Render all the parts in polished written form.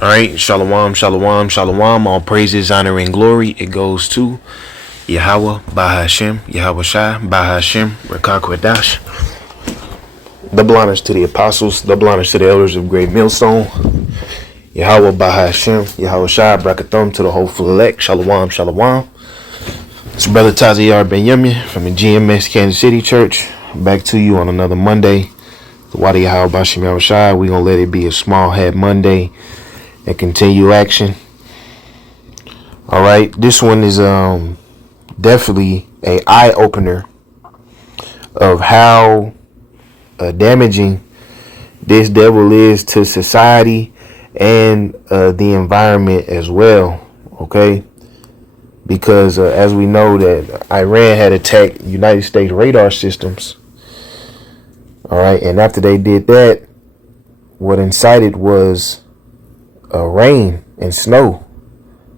All right, shalom, shalom, shalom. All praises, honor, and glory. It goes to YAHAWAH, bahasham, YAHAWASHI, bahasham, Rakakwadash. Double honors to the apostles, double honors to the elders of Great Millstone. YAHAWAH, bahasham, YAHAWASHI, brakathum to the hopeful elect. Shalom, shalom. It's Brother Taziyar Ben Yemya from the GMS Kansas City Church. Back to you on another Monday. The Wadi Yahawah Bashim Yahushai. We're going to let it be a small head Monday and continue action. All right, this one is definitely a eye opener of how damaging this devil is to society and the environment as well. Okay, because as we know that Iran had attacked United States radar systems. All right, and after they did that, what incited was rain and snow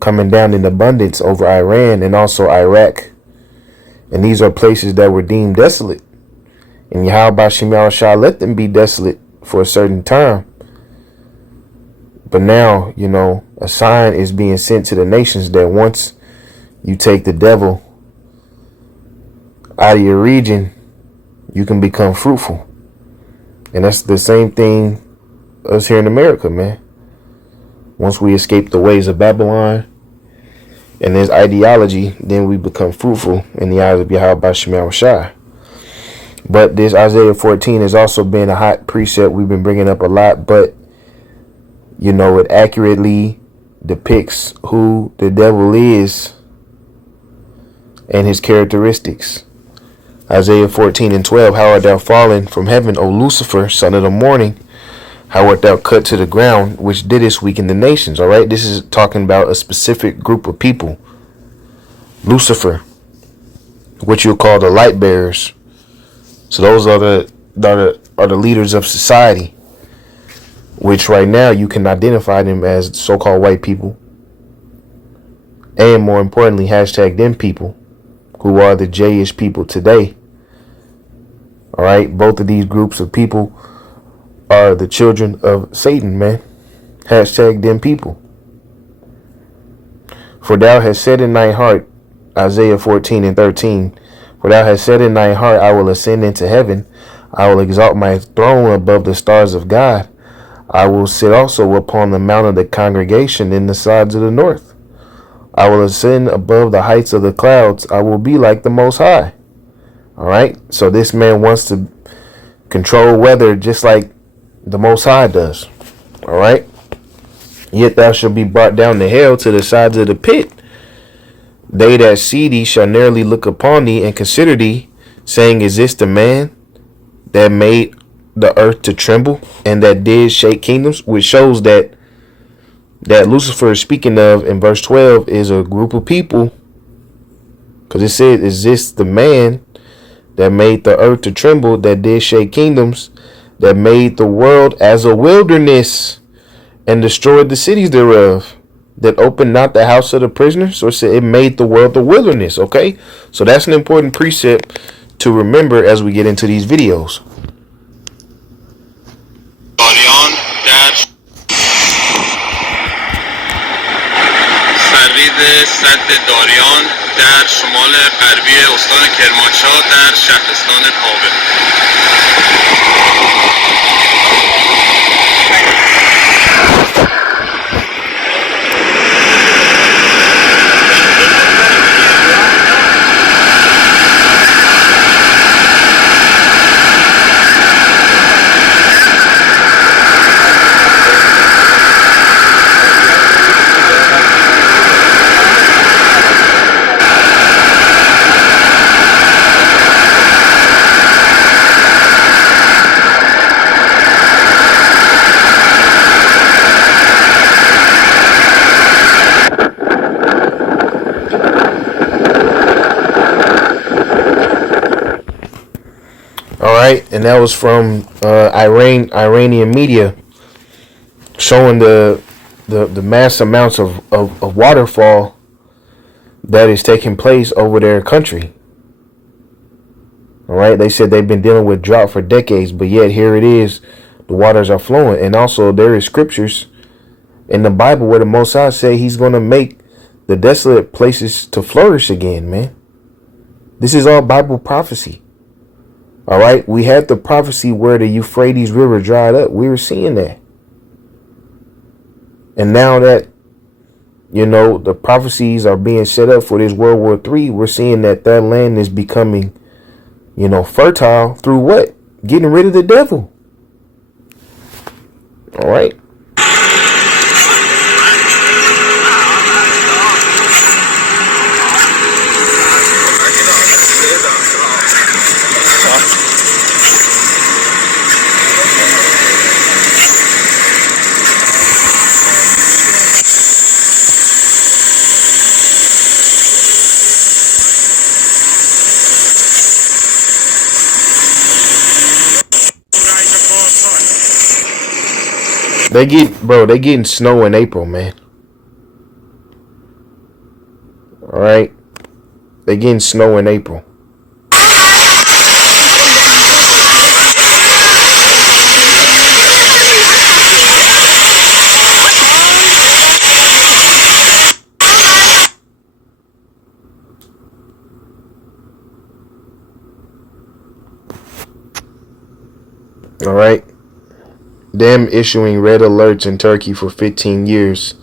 coming down in abundance over Iran and also Iraq. And these are places that were deemed desolate. And Yahawah Bashim Yahushai let them be desolate for a certain time. But now, you know, a sign is being sent to the nations that once you take the devil out of your region, you can become fruitful. And that's the same thing us here in America, man. Once we escape the ways of Babylon and his ideology, then we become fruitful in the eyes of Yahawah Bashim Yahushai. But this Isaiah 14 has also been a hot precept we've been bringing up a lot, but, you know, it accurately depicts who the devil is and his characteristics. Isaiah 14:12, how art thou fallen from heaven, O Lucifer, son of the morning? How art thou cut to the ground, which didst weaken the nations? All right, this is talking about a specific group of people. Lucifer, what you'll call the light bearers. So those are the leaders of society, which right now you can identify them as so-called white people, and more importantly, hashtag them people, who are the J-ish people today. All right, both of these groups of people are the children of Satan, man. Hashtag them people. For thou hast said in thy heart, Isaiah 14:13, for thou hast said in thy heart, I will ascend into heaven. I will exalt my throne above the stars of God. I will sit also upon the mount of the congregation in the sides of the north. I will ascend above the heights of the clouds. I will be like the Most High. All right. So this man wants to control weather just like the Most High does. All right. Yet thou shalt be brought down to hell, to the sides of the pit. They that see thee shall narrowly look upon thee and consider thee, saying, is this the man that made the earth to tremble and that did shake kingdoms? Which shows that Lucifer is speaking of in verse 12 is a group of people. Because it said, is this the man that made the earth to tremble, that did shake kingdoms, that made the world as a wilderness and destroyed the cities thereof, that opened not the house of the prisoners? So it said it made the world a wilderness. Okay, so that's an important precept to remember as we get into these videos. سد داریان در شمال غربی استان کرمانشاه در شهرستان کاوه. And that was from Iranian media showing the mass amounts of waterfall that is taking place over their country. All right, they said they've been dealing with drought for decades, but yet here it is, the waters are flowing. And also there is scriptures in the Bible where the Most High say he's going to make the desolate places to flourish again, man. This is all Bible prophecy. All right. We had the prophecy where the Euphrates River dried up. We were seeing that. And now that, you know, the prophecies are being set up for this World War III, we're seeing that that land is becoming, you know, fertile through what? Getting rid of the devil. All right. They getting snow in April, man. All right. They getting snow in April. All right. Them issuing red alerts in Turkey for 15 years,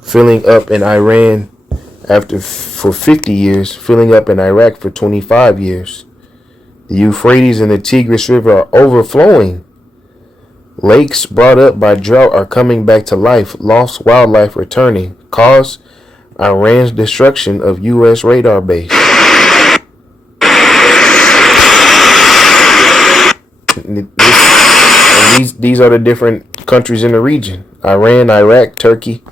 filling up in Iran for 50 years, filling up in Iraq for 25 years. The Euphrates and the Tigris River are overflowing. Lakes brought up by drought are coming back to life. Lost wildlife returning. Cause Iran's destruction of U.S. radar base. These are the different countries in the region. Iran, Iraq, Turkey.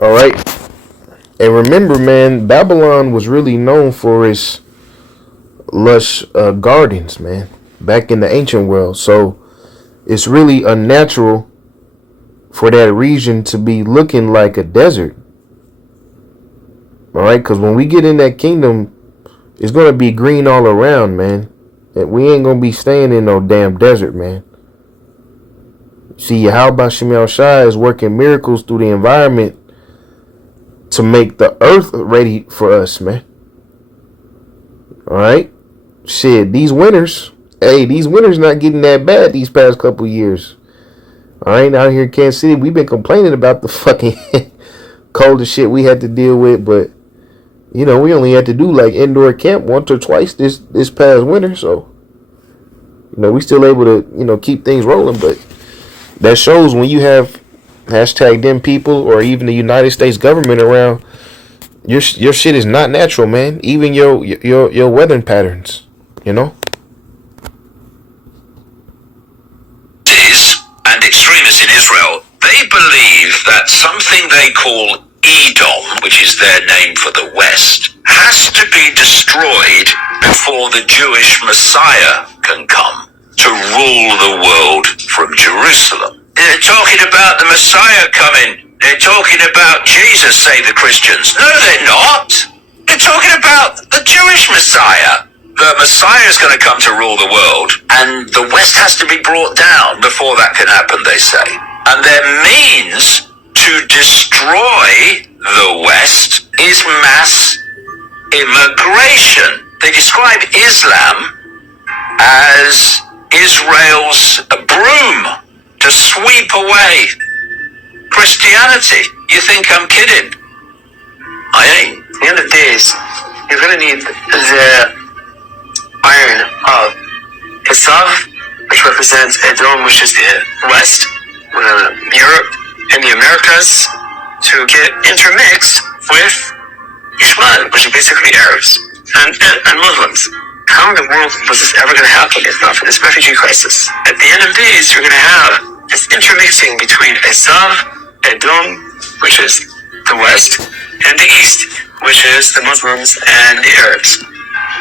All right. And remember, man, Babylon was really known for its lush gardens, man, back in the ancient world. So it's really unnatural for that region to be looking like a desert. All right. Because when we get in that kingdom, it's going to be green all around, man. And we ain't going to be staying in no damn desert, man. See, YAHAWASHI is working miracles through the environment to make the earth ready for us, man. All right. Shit, these winters not getting that bad these past couple years. All right. Out here in Kansas City, we've been complaining about the fucking coldest shit we had to deal with. But, you know, we only had to do like indoor camp once or twice this past winter. So, you know, we still able to, you know, keep things rolling. But that shows when you have hashtag them people or even the United States government around, your shit is not natural, man. Even your weather patterns, you know. And extremists in Israel, they believe that something they call Edom, which is their name for the West, has to be destroyed before the Jewish Messiah can come to rule the world from Jerusalem. They're talking about the Messiah coming. They're talking about Jesus, say the Christians. No, they're not. They're talking about the Jewish Messiah. The Messiah is going to come to rule the world, and the West has to be brought down before that can happen, they say. And their means to destroy the West is mass immigration. They describe Islam as Israel's broom to sweep away Christianity. You think I'm kidding? I ain't. At the end of days, you're going to need the iron of Esav, which represents Edom, which is the West, Europe, and the Americas, to get intermixed with Ishmael, which is basically Arabs and Muslims. how in the world was this ever going to happen if not for this refugee crisis? At the end of days, you're going to have this intermixing between Esav, Edom, which is the West, and the East, which is the Muslims and the Arabs,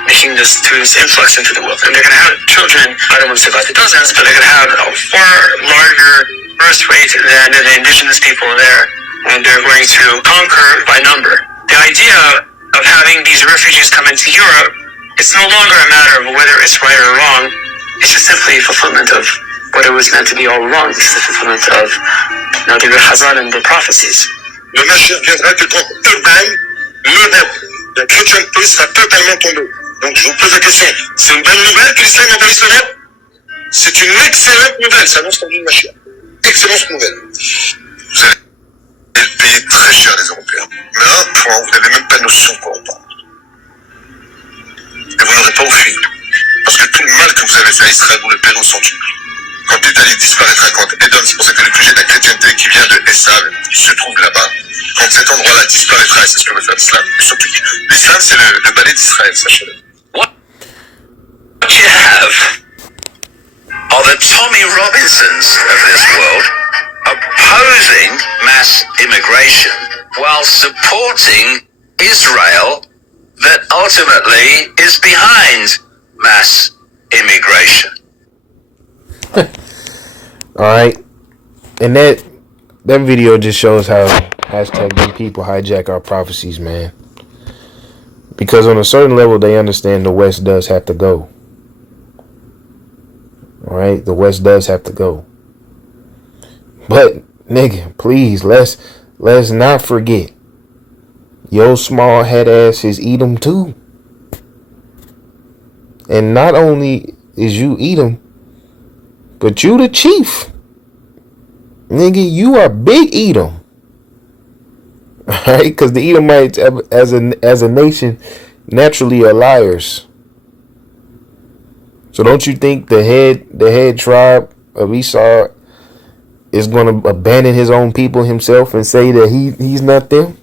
making this influx into the world. And they're going to have children, I don't want to say by the dozens, but they're going to have a far larger birth rate than the indigenous people there, and they're going to conquer by number. The idea of having these refugees come into Europe, it's no longer a matter of whether it's right or wrong. It's just simply a fulfillment of what it was meant to be all along. This is the fulfillment of the Hazal and the prophecies. Le Mashiach viendra que quand eux-mêmes, la chrétienté sera totalement tombée. Donc je vous pose la question, c'est une bonne nouvelle que l'islam envahisse l'Europe? C'est une excellente nouvelle, ça annonce du Mashiach. Excellente nouvelle. Vous allez payer très cher les Européens. Mais à un point, vous n'avez même pas notion de quoi on parle. Et vous n'aurez pas au fil. Parce que tout le mal que vous avez fait à Israël, vous le paierez au centuple. Quand l'Italie disparaîtra, quand Edom, c'est pour ça que le sujet de la chrétienté qui vient de Esav se trouve là-bas, quand cet endroit-là disparaîtra, et c'est ce que veut faire l'islam. Et surtout, l'islam, c'est le balai d'Israël, sachez-le. What you have are the Tommy Robinsons of this world opposing mass immigration while supporting Israel that ultimately is behind mass immigration. Alright. And that video just shows how hashtag them people hijack our prophecies, man. Because on a certain level, they understand the West does have to go. Alright? The West does have to go. But, nigga, please, let's not forget. Yo small head ass is Edom too. And not only is you Edom, but you the chief. Nigga, you are big Edom. Alright? Because the Edomites as a nation naturally are liars. So don't you think the head tribe of Esau is going to abandon his own people himself and say that he's not them?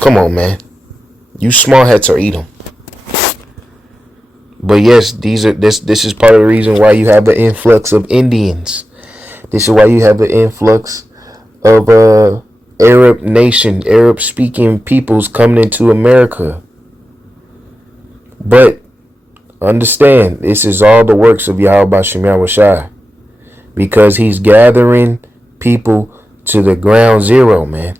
Come on, man. You small hats are Edom. But yes, this is part of the reason why you have the influx of Indians. This is why you have the influx of Arab speaking peoples coming into America. But understand, this is all the works of YAHAWASHI, because he's gathering people to the ground zero, man.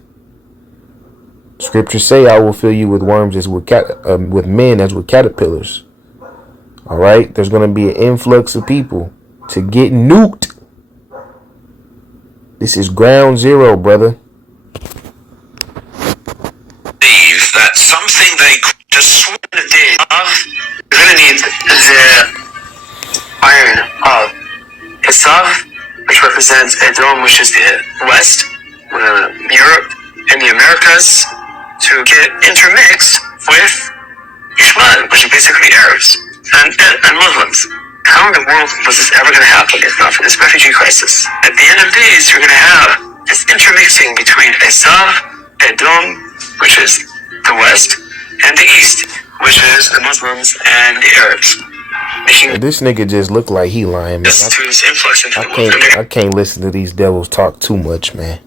Scriptures say, I will fill you with worms as with men as with caterpillars. All right, there's going to be an influx of people to get nuked. This is ground zero, brother. Believe that something they just You're going to need the iron of Esav, which represents Edom, which is the West, Europe, and the Americas, to get intermixed with Ishmael, which is basically Arabs and Muslims. How in the world was this ever going to happen if not for this refugee crisis? At the end of days, you're going to have this intermixing between Esav, Edom, which is the West, and the East, which is the Muslims and the Arabs. This nigga just look like he lying, man. I can't listen to these devils talk too much, man.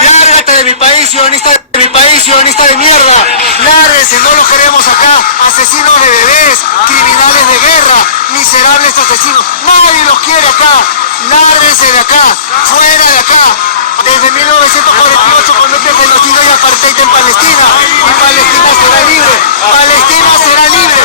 Lárgate de mi país, sionista de mierda. Lárguense, no los queremos acá. Asesinos de bebés, criminales de guerra, miserables asesinos. Nadie los quiere acá. Lárguense de acá, fuera de acá. Desde 1948 comete genocidio y apartheid en Palestina. Y Palestina será libre. Palestina será libre.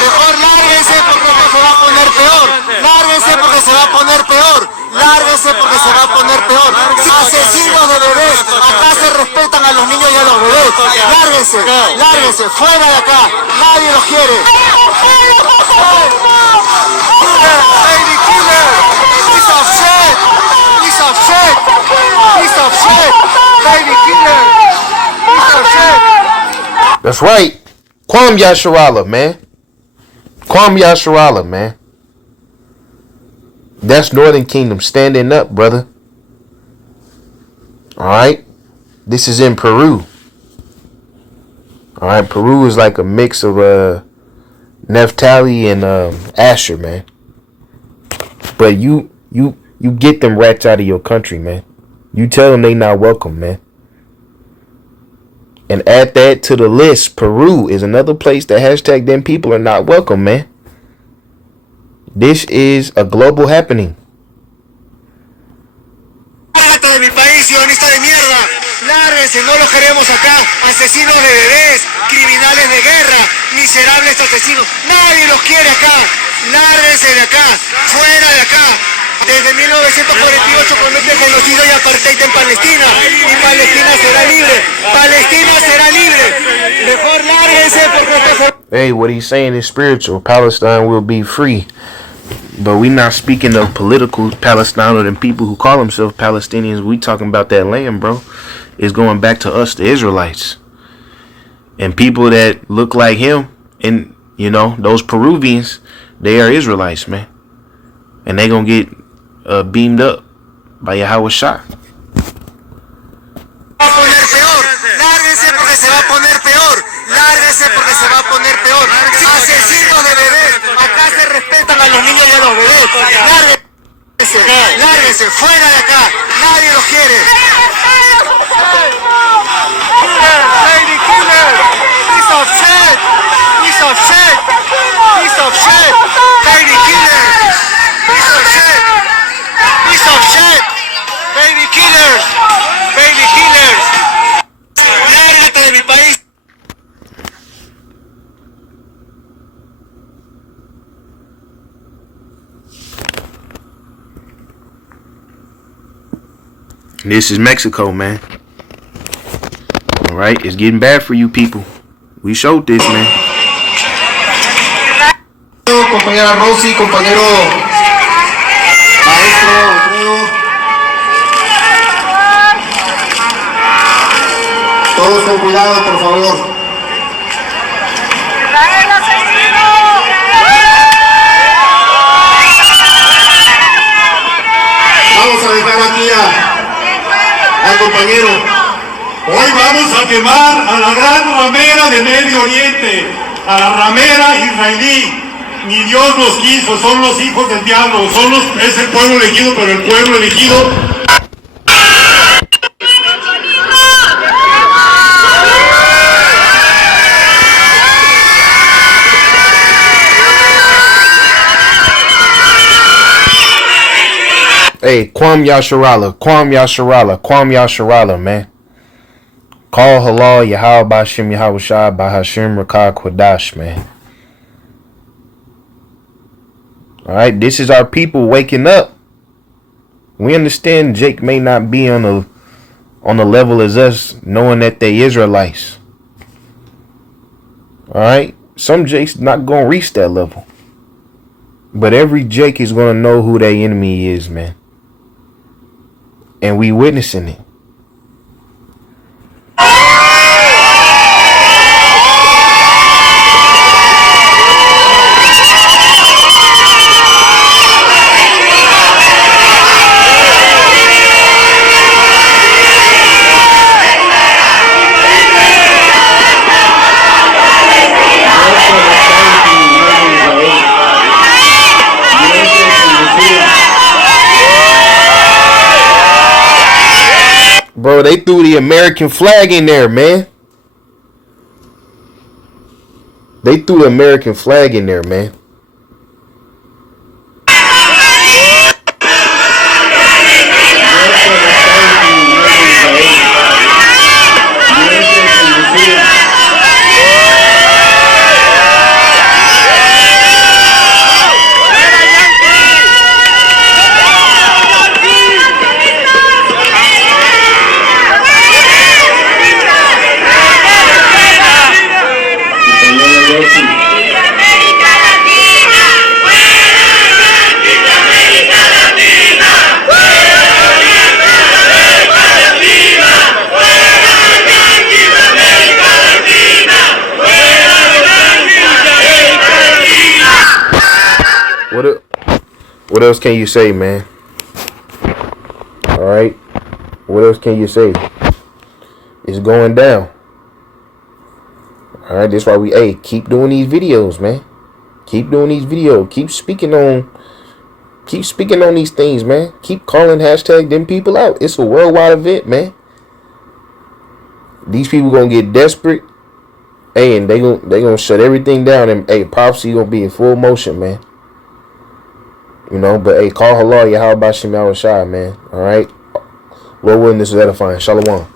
Mejor lárguense porque esto se va a poner peor. Lárguense porque se va a poner peor. Lárguense Lárguense porque se va a poner peor. Asesinos de bebés. Acá se respetan a los niños y a los bebés. Lárguense, lárguense, fuera de acá. Nadie los quiere. Baby killer. Piece of shit. Piece of shit. Piece of shit. Baby killer. Piece of shit. That's right. Kwam Yasharala, man. Kwam Yasharala, man. That's Northern Kingdom standing up, brother. Alright? This is in Peru. Alright, Peru is like a mix of Naphtali and Asher, man. But you get them rats out of your country, man. You tell them they not welcome, man. And add that to the list. Peru is another place that hashtag them people are not welcome, man. This is a global happening. Lárgate de mi país, sionista de mierda. Lárguense, no los queremos acá. Asesinos de bebés, criminales de guerra, miserables asesinos. Nadie los quiere acá. Lárguense de acá, fuera de acá. Desde 1948 comete genocidio y apartheid en Palestina. Y Palestina será libre. Palestina será libre. Mejor lárguense porque... Hey, what he's saying is spiritual. Palestine will be free. But we not speaking of political Palestine or them people who call themselves Palestinians. We talking about that land, bro. It's going back to us, the Israelites. And people that look like him, and, you know, those Peruvians, they are Israelites, man. And they gonna get beamed up by YAHAWASHI. Lárguense porque se va a poner peor. Lárguense porque se va a poner peor. Asesinos de bebés. Acá se respetan a los niños y a los bebés. Lárguense, lárguense, fuera de acá. Nadie los quiere. Baby killer. Piece of shit. Piece of shit. Piece of shit. Baby killer. Piece of shit. Piece of shit. Baby killers. Baby killers. Lárgate de mi país. This is Mexico, man. Alright, it's getting bad for you people. We showed this, man. Compañera Rosy, compañero maestro Alfredo. Todos con cuidado, por favor. Vamos a dejar aquí al compañero. Hoy vamos a quemar a la gran ramera de Medio Oriente, a la ramera israelí. Ni Dios nos quiso, son los hijos del diablo, es el pueblo elegido, pero el pueblo elegido. Hey, Kwam Yasharala, Kwam Yasharala, Kwam Yasharala, man. Call halal, YAHAWASHI, YAHAWASHI, bahasham, Kwadash, man. Alright, this is our people waking up. We understand Jake may not be on the level as us, knowing that they Israelites. Alright? Some Jake's not gonna reach that level. But every Jake is gonna know who their enemy is, man. And we witnessing it. Bro, they threw the American flag in there, man. They threw the American flag in there, man. What else can you say, man? All right. What else can you say? It's going down. All right. That's why we keep doing these videos, man. Keep doing these videos. Keep speaking on these things, man. Keep calling hashtag them people out. It's a worldwide event, man. These people gonna get desperate. Hey, and they gonna shut everything down, and hey, prophecy gonna be in full motion, man. You know, but hey, call halal, YAHAWASHI, man. All right, Lord willing, this is edifying. Shalom.